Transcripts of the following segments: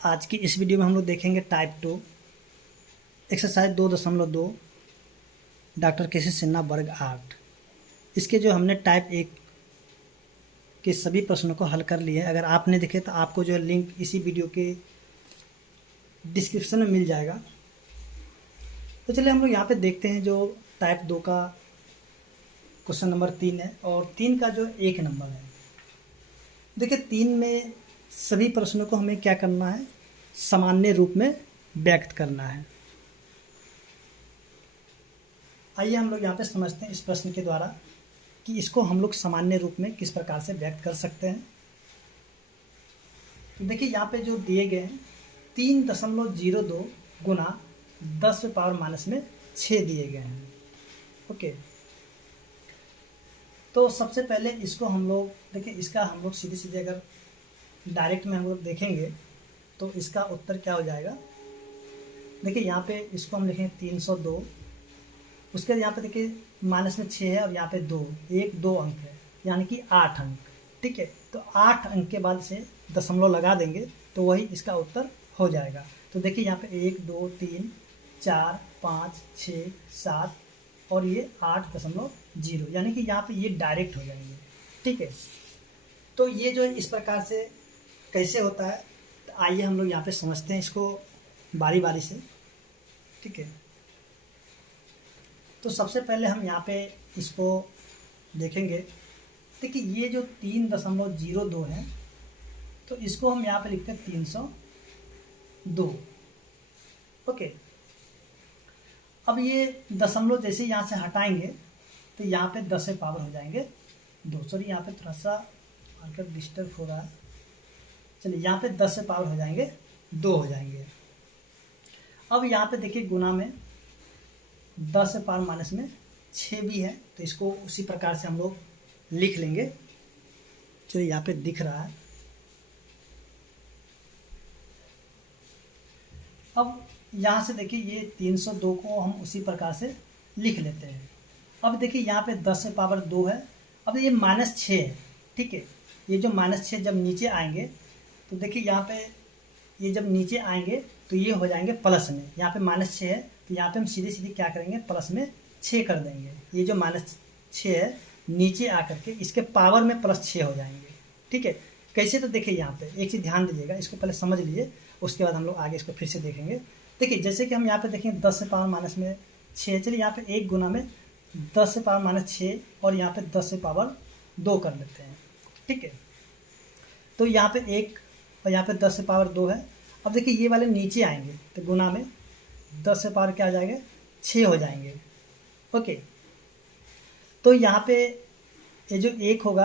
आज की इस वीडियो में हम लोग देखेंगे टाइप 2 एक्सरसाइज 2.2 डॉक्टर केसी सिन्हा वर्ग 8। इसके जो हमने टाइप 1 के सभी प्रश्नों को हल कर लिए। अगर आपने देखे तो आपको जो लिंक इसी वीडियो के डिस्क्रिप्शन में मिल जाएगा। तो चलिए हम लोग यहाँ पे देखते हैं जो टाइप 2 का क्वेश्चन नंबर 3 है और 3 का जो 1 नंबर है। देखिए 3 में सभी प्रश्नों को हमें क्या करना है, सामान्य रूप में व्यक्त करना है। आइए हम लोग यहाँ पे समझते हैं इस प्रश्न के द्वारा कि इसको हम लोग सामान्य रूप में किस प्रकार से व्यक्त कर सकते हैं। तो देखिए यहाँ पे जो दिए गए हैं 3.02 गुना 10⁻⁻6 दिए गए हैं। ओके, तो सबसे पहले इसको हम लोग देखिए, इसका हम लोग सीधे सीधे अगर डायरेक्ट में हम लोग देखेंगे तो इसका उत्तर क्या हो जाएगा। देखिए यहाँ पे इसको हम लिखेंगे 302, उसके बाद यहाँ पे देखिए माइनस में 6 है और यहाँ पे 2 अंक है, यानी कि 8 अंक। ठीक है, तो 8 अंक के बाद से दशमलव लगा देंगे तो वही इसका उत्तर हो जाएगा। तो देखिए यहाँ पे 1 2 3 4 5 6 7 और ये 8.0, यानी कि यहाँ पे ये डायरेक्ट हो जाएंगे। ठीक है, तो ये जो है इस प्रकार से कैसे होता है, तो आइए हम लोग यहाँ पे समझते हैं इसको बारी बारी से। ठीक है, तो सबसे पहले हम यहाँ पे इसको देखेंगे। देखिए ये जो 3.02 है तो इसको हम यहाँ पे लिखते हैं 302। ओके, अब ये दशमलव जैसे यहाँ से हटाएंगे तो यहाँ पे 10 से पावर हो जाएंगे 2। सॉरी, यहाँ पे थोड़ा सा मार्कर डिस्टर्ब हो रहा है। चलिए यहाँ पे 10 से पावर हो जाएंगे 2 हो जाएंगे। अब यहाँ पे देखिए गुना में 10 से पावर माइनस में 6 भी है, तो इसको उसी प्रकार से हम लोग लिख लेंगे। चलिए यहाँ पे दिख रहा है। अब यहाँ से देखिए ये 302 को हम उसी प्रकार से लिख लेते हैं। अब देखिए यहाँ पे 10 से पावर 2 है। अब ये -6 है। ठीक है, ये जो -6 जब नीचे आएंगे तो देखिए यहाँ पे ये जब नीचे आएंगे तो ये हो जाएंगे प्लस में। यहाँ पे -6 है तो यहाँ पे हम सीधे सीधे क्या करेंगे, प्लस में 6 कर देंगे। ये जो -6 है नीचे आकर के इसके पावर में +6 हो जाएंगे। ठीक है, कैसे, तो देखिए यहाँ पे एक चीज़ ध्यान दीजिएगा, इसको पहले समझ लीजिए, उसके बाद हम लोग आगे इसको फिर से देखेंगे। देखिए जैसे कि हम यहाँ पे देखेंगे 10 से पावर माइनस में 6, चलिए यहाँ पे 1 गुना में 10 से पावर -6 और यहाँ पे 10 से पावर 2 कर लेते हैं। ठीक है, तो यहाँ पे 1 और यहाँ पे 10 से पावर 2 है। अब देखिए ये वाले नीचे आएंगे तो गुना में 10 से पावर क्या हो जाएगा, 6 हो जाएंगे। ओके, तो यहाँ पे ये जो 1 होगा,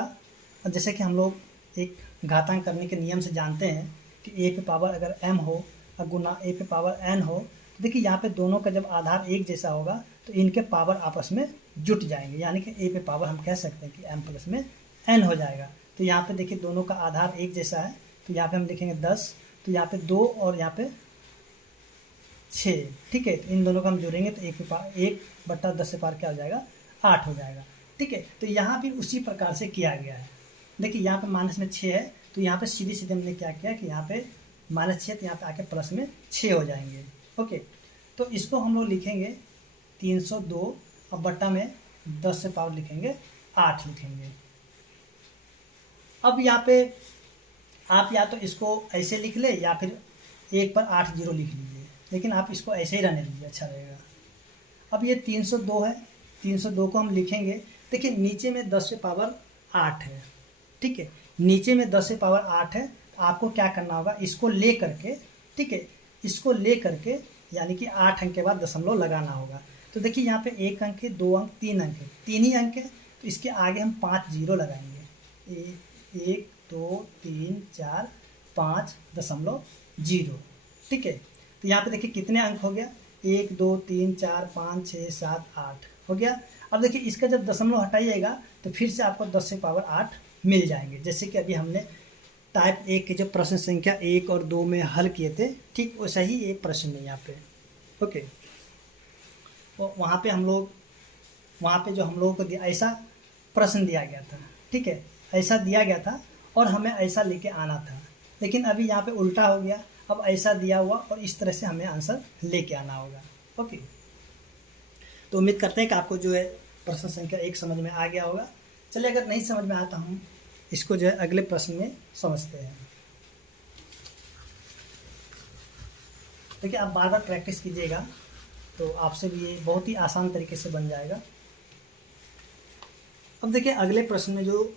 और जैसे कि हम लोग एक घातांक करने के नियम से जानते हैं कि a पे पावर अगर m हो और गुना a पे पावर n हो, तो देखिए यहाँ पे दोनों का जब आधार एक जैसा होगा तो इनके पावर आपस में जुट जाएंगे, यानी कि a पे पावर हम कह सकते हैं कि m प्लस में n हो जाएगा। तो यहाँ पे देखिए दोनों का आधार एक जैसा है, तो यहाँ पे हम लिखेंगे 10, तो यहाँ पे 2 और यहाँ पे 6। ठीक है, तो इन दोनों को हम जोड़ेंगे तो 1/10 से पावर क्या हो जाएगा, 8 हो जाएगा। ठीक है, तो यहाँ भी उसी प्रकार से किया गया है। देखिए यहाँ पे माइनस में 6 है तो यहाँ पे सीधे सीधे हमने क्या किया कि यहाँ पे -6 तो यहाँ पे आके प्लस में 6 हो जाएंगे। ओके, तो इसको हम लोग लिखेंगे 302 और बट्टा में 10 से पावर लिखेंगे 8 लिखेंगे। अब यहाँ पे आप या तो इसको ऐसे लिख ले या फिर 1 पर 8 0 लिख लीजिए, लेकिन आप इसको ऐसे ही रहने दीजिए, अच्छा रहेगा। अब ये 302 है, 302 को हम लिखेंगे। देखिए नीचे में 10 से पावर 8 है। ठीक है, नीचे में 10 से पावर 8 है, तो आपको क्या करना होगा, इसको ले करके, ठीक है, इसको ले करके यानी कि 8 अंक के बाद दशमलव लगाना होगा। तो देखिए यहाँ पे 1 अंक है, 2 अंक, 3 अंक है, 3 ही अंक है, तो इसके आगे हम 5 0 लगाएंगे। 1 2 3 4 5.0। ठीक है, तो यहाँ पे देखिए कितने अंक हो गया, 1 2 3 4 5 6 7 8 हो गया। अब देखिए इसका जब दशमलव हटाइएगा तो फिर से आपको 10 से पावर 8 मिल जाएंगे, जैसे कि अभी हमने टाइप 1 के जो प्रश्न संख्या 1 और 2 में हल किए थे, ठीक वैसा ही एक प्रश्न है यहाँ पे। ओके, तो वहाँ पे हम लोग, वहाँ पे जो हम लोगों को ऐसा प्रश्न दिया गया था। ठीक है, ऐसा दिया गया था और हमें ऐसा लेके आना था, लेकिन अभी यहाँ पे उल्टा हो गया। अब ऐसा दिया हुआ और इस तरह से हमें आंसर लेके आना होगा। ओके, तो उम्मीद करते हैं कि आपको जो है प्रश्न संख्या 1 समझ में आ गया होगा। चलिए, अगर नहीं समझ में आता हम इसको जो है अगले प्रश्न में समझते हैं। देखिए, आप बार बार प्रैक्टिस कीजिएगा तो आपसे भी ये बहुत ही आसान तरीके से बन जाएगा। अब देखिए, अगले प्रश्न में जो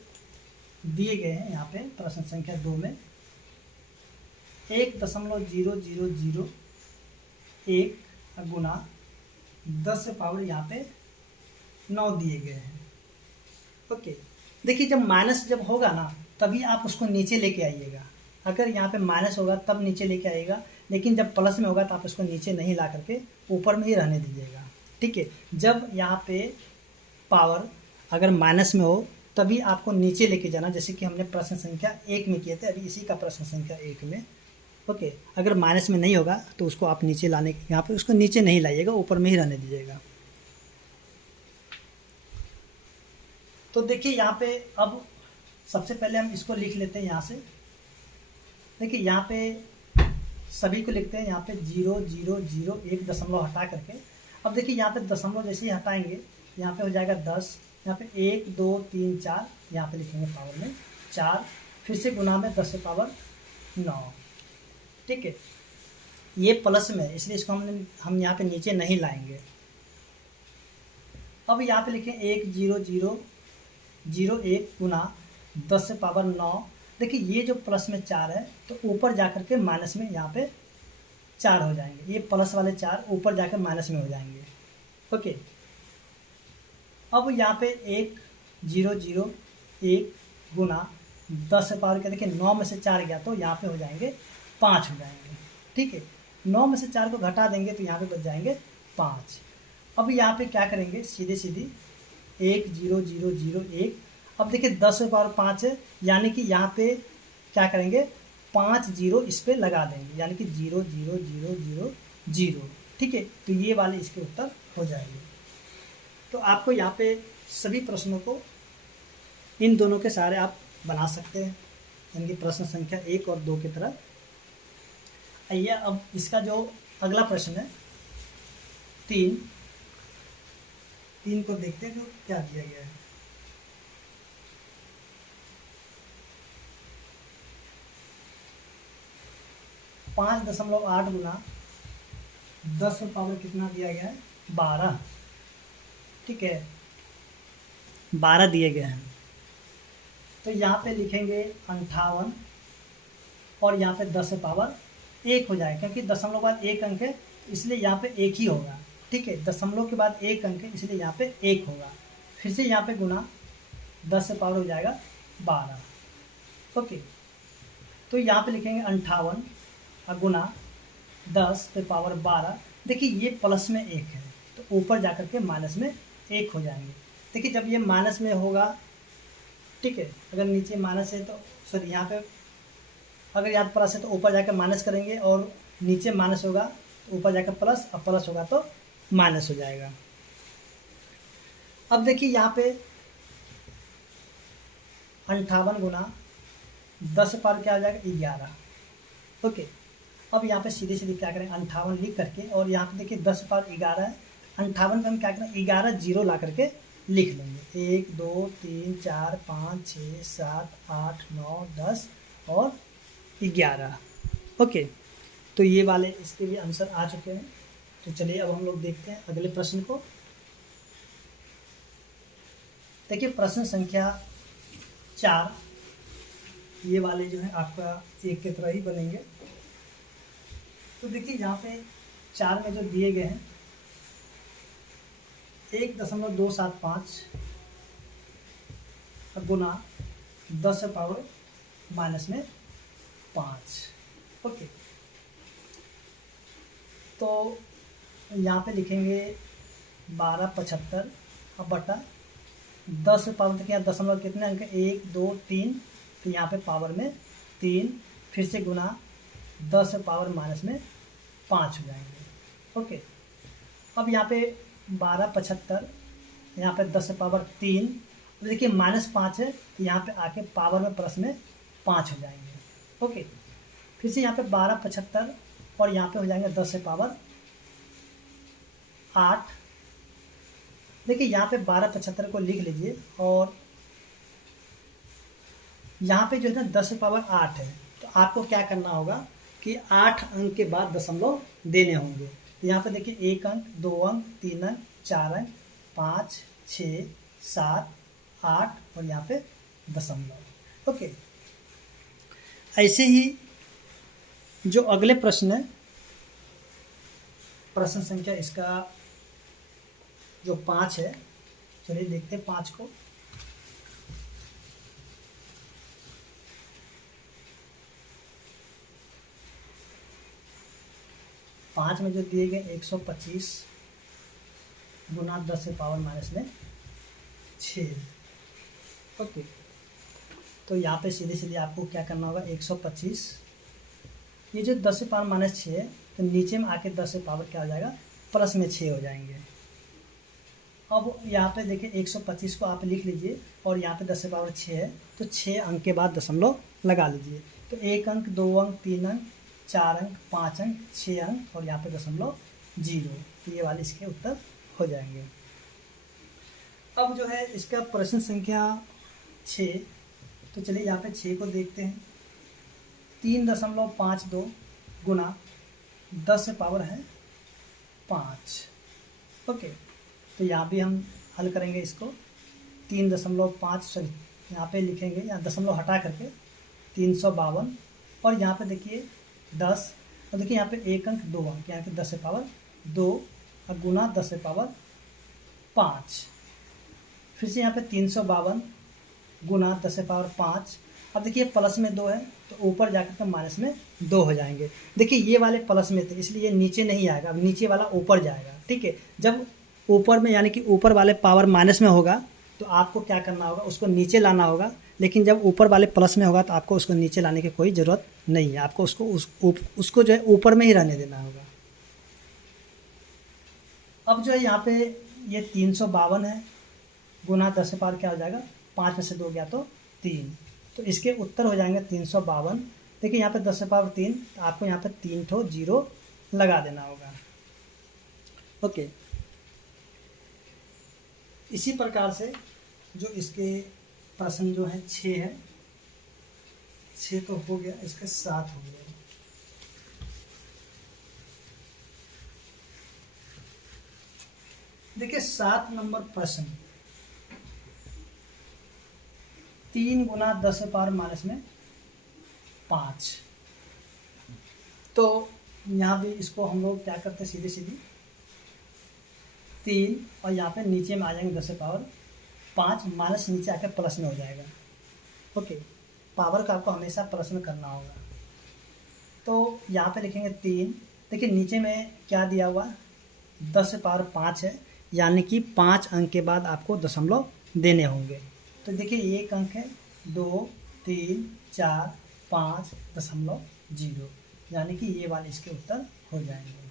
दिए गए हैं यहाँ पे प्रश्न संख्या 2 में 1.0001 गुना 10 से पावर यहाँ पे 9 दिए गए हैं। ओके, देखिए, जब माइनस जब होगा ना तभी आप उसको नीचे लेके आइएगा। अगर यहाँ पे माइनस होगा तब नीचे लेके आइएगा, लेकिन जब प्लस में होगा तो आप उसको नीचे नहीं ला करके ऊपर में ही रहने दीजिएगा। ठीक है, जब यहाँ पे पावर अगर माइनस में हो तभी आपको नीचे लेके जाना, जैसे कि हमने प्रश्न संख्या 1 में किए थे, अभी इसी का प्रश्न संख्या 1 में। ओके, अगर माइनस में नहीं होगा तो उसको आप नीचे लाने, यहाँ पे उसको नीचे नहीं लाइएगा, ऊपर में ही रहने दीजिएगा। तो देखिए, यहाँ पे अब सबसे पहले हम इसको लिख लेते हैं यहाँ से। देखिए, यहाँ पे सभी को लिखते हैं, यहाँ पे 0 0 0 1 दशमलव हटा करके। अब देखिए, यहाँ पे दशमलव जैसे ही हटाएंगे यहाँ पे हो जाएगा 10, यहाँ पे 1 2 3 4, यहाँ पे लिखेंगे पावर में 4, फिर से गुना में 10 से पावर 9। ठीक है, ये प्लस में इसलिए इसको हम यहाँ पे नीचे नहीं लाएंगे। अब यहाँ पे लिखें 1 0 0 0 1 गुना 10 से पावर 9। देखिए, ये जो प्लस में 4 है तो ऊपर जाकर के माइनस में यहाँ पे 4 हो जाएंगे। ये प्लस वाले 4 ऊपर जाकर माइनस में हो जाएंगे। ओके, अब यहाँ पे 1 0 0 1 गुना 10 से पावर क्या, देखिए 9 में से 4 गया तो यहाँ पे हो जाएंगे 5 हो जाएंगे। ठीक है, 9 में से 4 को घटा देंगे तो यहाँ पे बच जाएंगे 5। अब यहाँ पे क्या करेंगे, सीधे सीधी 1 0 0 0 1। अब देखिए 10 से पावर 5 है, यानी कि यहाँ पे क्या करेंगे, 5 0 इस पे लगा देंगे, यानी कि 0 0 0 0 0। ठीक है, तो ये वाले इसके उत्तर हो जाएंगे। तो आपको यहाँ पे सभी प्रश्नों को इन दोनों के सहारे आप बना सकते हैं, यानी कि प्रश्न संख्या 1 और 2 की तरह। आइए, अब इसका जो अगला प्रश्न है 3 को देखते हैं जो क्या दिया गया है। 5.8 गुना 10 पावर कितना दिया गया है, 12। ठीक है, 12 दिए गए हैं। तो यहाँ पे लिखेंगे 58 और यहाँ पे 10 पावर 1 हो जाएगा, क्योंकि दशमलव के बाद 1 अंक है इसलिए यहाँ पे 1 ही होगा। ठीक है, दशमलव के बाद 1 अंक है इसलिए यहाँ पे 1 होगा। फिर से यहाँ पे गुना 10 से पावर हो जाएगा 12। ओके, तो यहाँ पे लिखेंगे 58 और गुना 10 पे पावर 12। देखिए, ये प्लस में 1 है तो ऊपर जाकर के माइनस में 1 हो जाएंगे। देखिए, जब ये माइनस में होगा, ठीक है, अगर नीचे माइनस है तो सॉरी यहाँ पे अगर यहाँ प्लस है तो ऊपर जाकर माइनस करेंगे, और नीचे माइनस होगा तो ऊपर जाकर प्लस, और प्लस होगा तो माइनस हो जाएगा। अब देखिए, यहाँ पे 58 गुना 10 पावर क्या हो जाएगा, 11। ओके, अब यहाँ पे सीधे सीधे क्या करें, 58 लिख करके, और यहाँ पे देखिए 10 पावर 11 है, 58 का हम क्या करें, 11 जीरो ला करके लिख लेंगे। 1 2 3 4 5 6 7 8 9 10 और 11। ओके, तो ये वाले इसके भी आंसर आ चुके हैं। तो चलिए, अब हम लोग देखते हैं अगले प्रश्न को। देखिए, प्रश्न संख्या 4, ये वाले जो है आपका एक की तरह ही बनेंगे। तो देखिए, यहाँ पे 4 में जो दिए गए हैं 1.275 गुना 10 पावर माइनस में 5। ओके, तो यहाँ पे लिखेंगे 1275 अब बटा 10 पावर तक, यहाँ दशमलव कितने अंक है, 1 2 3, तो यहाँ पे पावर में 3, फिर से गुना 10 पावर माइनस में 5 हो जाएंगे। ओके, अब यहाँ पे 1275, यहाँ पे 10 पावर 3, देखिए -5 है तो यहाँ पे आके पावर में प्लस में 5 हो जाएंगे। ओके, फिर से यहाँ पे 12 75 और यहाँ पे हो जाएंगे 10 से पावर 8। देखिए यहाँ पे 12 75 को लिख लीजिए और यहाँ पे जो है ना 10 से पावर 8 है, तो आपको क्या करना होगा कि 8 अंक के बाद दशमलव देने होंगे। तो यहाँ पे देखिए 1 अंक, 2 अंक, 3 अंक, 4 अंक, 5, 6, 7, 8 और यहाँ पे दशमलव। ओके, ऐसे ही जो अगले प्रश्न है, प्रश्न संख्या इसका जो 5 है, चलिए देखते हैं 5 को। पाँच में जो दिए गए 125 गुना 10 से पावर माइनस में 6। ओके, तो यहाँ पे सीधे सीधे आपको क्या करना होगा, 125 ये जो 10 से पावर माइनस 6 है, तो नीचे में आके 10 से पावर क्या हो जाएगा, प्लस में 6 हो जाएंगे। अब यहाँ पे देखिए 125 को आप लिख लीजिए और यहाँ पे 10 से पावर 6 है, तो 6 अंक के बाद दशमलव लगा लीजिए। तो 1 अंक, 2 अंक, 3 अंक, 4 अंक, 5 अंक, 6 अंक और यहाँ पे दशमलव 0, तो ये वाले इसके उत्तर हो जाएंगे। अब जो है इसका प्रश्न संख्या 6, तो चलिए यहाँ पे 6 को देखते हैं। 3.52 गुना 10 से पावर है 5। ओके, तो यहाँ भी हम हल करेंगे इसको। 3.5 सॉरी यहाँ पे लिखेंगे, यहाँ दशमलव हटा करके 352 और यहाँ पे देखिए 10 और देखिए यहाँ पे 1 अंक, 2 अंक, यहाँ पे 10 से पावर 2 और गुना 10 से पावर 5। फिर से यहाँ पे 352 गुना 10 से पावर 5। अब देखिए प्लस में 2 है, तो ऊपर जाकर के माइनस में 2 हो जाएंगे। देखिए ये वाले प्लस में थे इसलिए ये नीचे नहीं आएगा, अब नीचे वाला ऊपर जाएगा। ठीक है, जब ऊपर में यानी कि ऊपर वाले पावर माइनस में होगा तो आपको क्या करना होगा, उसको नीचे लाना होगा। लेकिन जब ऊपर वाले प्लस में होगा तो आपको उसको नीचे लाने की कोई ज़रूरत नहीं है, आपको उसको जो है ऊपर में ही रहने देना होगा। अब जो है यहाँ पे ये 352 है गुना 10 से पावर क्या हो जाएगा, 5 में से 2 गया तो 3, तो इसके उत्तर हो जाएंगे 352। देखिए यहाँ पे 10 से पावर 3, तो आपको यहाँ पे 3 ठो 0 लगा देना होगा। ओके, इसी प्रकार से जो इसके प्रश्न जो है 6 है, 6 तो हो गया, इसका 7 हो गया। देखिए 7 नंबर प्रश्न, 3 गुना 10 से पावर माइनस में 5। तो यहाँ भी इसको हम लोग क्या करते हैं, सीधे सीधी 3 और यहाँ पे नीचे में आ जाएंगे 10 से पावर 5, माइनस नीचे आकर प्लस में हो जाएगा। ओके, पावर का आपको हमेशा प्लस में करना होगा। तो यहाँ पे लिखेंगे 3, देखिए नीचे में क्या दिया हुआ, 10 से पावर 5 है, यानी कि 5 अंक के बाद आपको दशमलव देने होंगे। तो देखिए 1 अंक है, 2, 3, 4, 5.0, यानी कि ये वाले इसके उत्तर हो जाएंगे।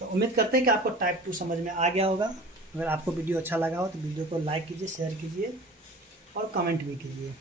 तो उम्मीद करते हैं कि आपको टाइप 2 समझ में आ गया होगा। अगर आपको वीडियो अच्छा लगा हो तो वीडियो को लाइक कीजिए, शेयर कीजिए और कमेंट भी कीजिए।